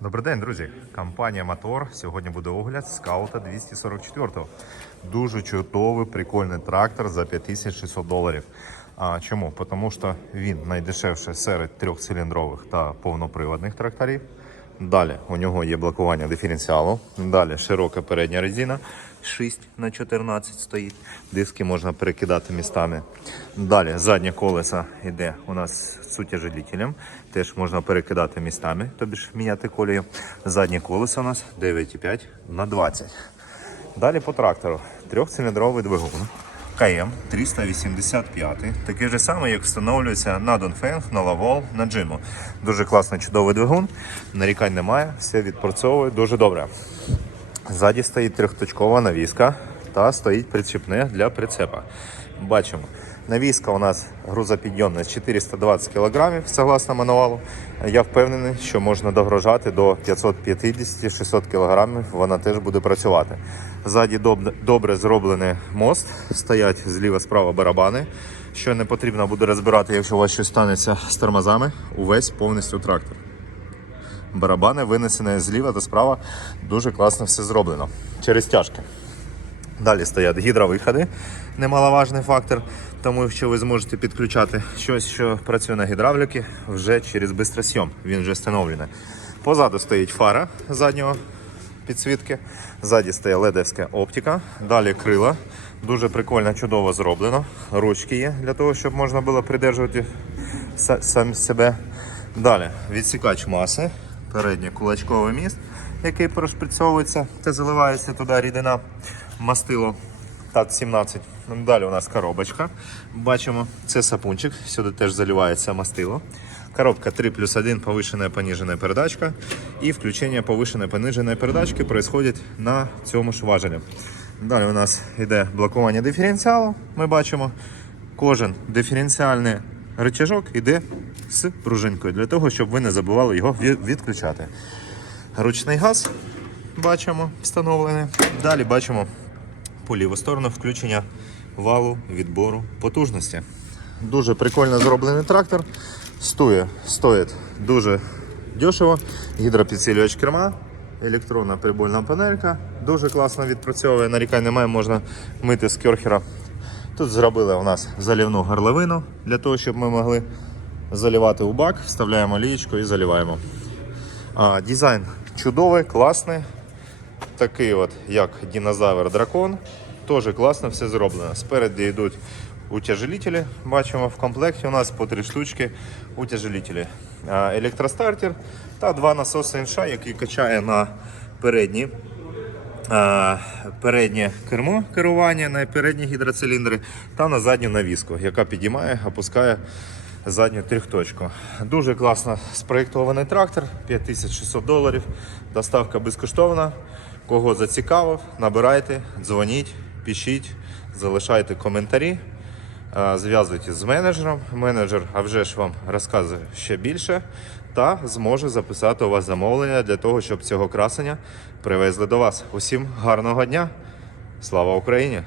Добрий день, друзі. Компанія Мотор. Сьогодні буде огляд скаута 244. Дуже чудовий, прикольний трактор за 5600 доларів. А чому? Тому що він найдешевший серед трьохциліндрових та повноприводних тракторів. Далі у нього є блокування диференціалу. Далі широка передня резина 6 на 14 стоїть. Диски можна перекидати містами. Далі заднє колесо йде у нас з утяжелителем. Теж можна перекидати містами, тобі ж міняти колію. Заднє колесо у нас 9,5 на 20. Далі по трактору трьохциліндровий двигун. КМ 385. Такий же самий, як встановлюється на Донфенг, на Лавол, на Джиму. Дуже класний, чудовий двигун. Нарікань немає, все відпрацьовує дуже добре. Ззаді стоїть трьохточкова навіска та стоїть причіпне для прицепа. Бачимо. Навіска у нас грузопідйомність 420 кг, согласно мануалу. Я впевнений, що можна догружати до 550-600 кг, вона теж буде працювати. Ззаді добре зроблений мост, стоять зліва-справа барабани, що не потрібно буде розбирати, якщо у вас щось станеться з тормозами, увесь повністю трактор барабани винесені зліва та справа. Дуже класно все зроблено. Через тяжки. Далі стоять гідровиходи, немаловажний фактор, тому що ви зможете підключати щось, що працює на гідравліки вже через бистросйом. Він вже встановлений. Позаду стоїть фара заднього підсвітки. Ззаді стоїть ледовська оптика. Далі крила. Дуже прикольно, чудово зроблено. Ручки є для того, щоб можна було придержувати са- сам себе. Далі відсікач маси, передній кулачковий міст, який прошприцьовується та заливається туди рідина, мастило ТАТ-17. Далі у нас коробочка. Бачимо, це сапунчик, сюди теж заливається мастило. Коробка 3 плюс 1 повышенная пониженная передачка. І включення повышенной пониженої передачки происходит на цьому ж важелі. Далі у нас йде блокування диференціалу. Ми бачимо, кожен диференціальний рычажок йде з пружинкою для того, щоб ви не забували його ві- відключати. Ручний газ бачимо встановлений. Далі бачимо по ліву сторону включення валу відбору потужності. Дуже прикольно зроблений трактор. Стоїть, стоїть дуже дешево. Гідропідсилювач керма, електронна прибольна панелька. Дуже класно відпрацьовує. Нарікань немає, можна мити з керхера. Тут зробили у нас залівну горловину для того, щоб ми могли заливати у бак, вставляємо лієчку і заливаємо. А, дизайн чудовий, класний. Такий от, як динозавр дракон. Теж класно все зроблено. Спереді йдуть утяжелителі. Бачимо в комплекті у нас по три штучки утяжелителі. А, електростартер та два насоси інша, який качає на передні переднє кермо керування на передні гідроциліндри та на задню навіску, яка підіймає, опускає задню трьохточку. Дуже класно спроєктований трактор, 5600 доларів. Доставка безкоштовна. Кого зацікавив, набирайте, дзвоніть, пишіть, залишайте коментарі. Е, Зв'язуйтесь з менеджером. Менеджер, а вже ж вам розказує ще більше та зможе записати у вас замовлення для того, щоб цього красення привезли до вас. Усім гарного дня! Слава Україні!